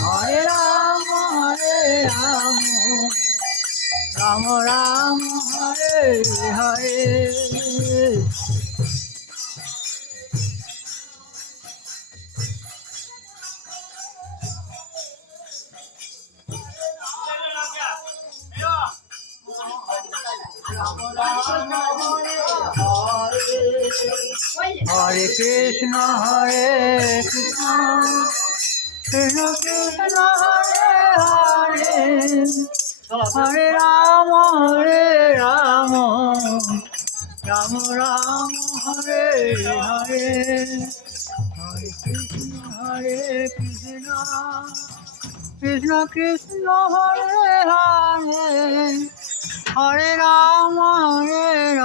Hare Ram Ram Ram Hare Hare. Hare Krishna Krishna Krishna Hare Hare, Hare Ram Ram Ram Hare Hare. Hare Krishna Krishna Krishna Hare Hare, Hare Ram Ram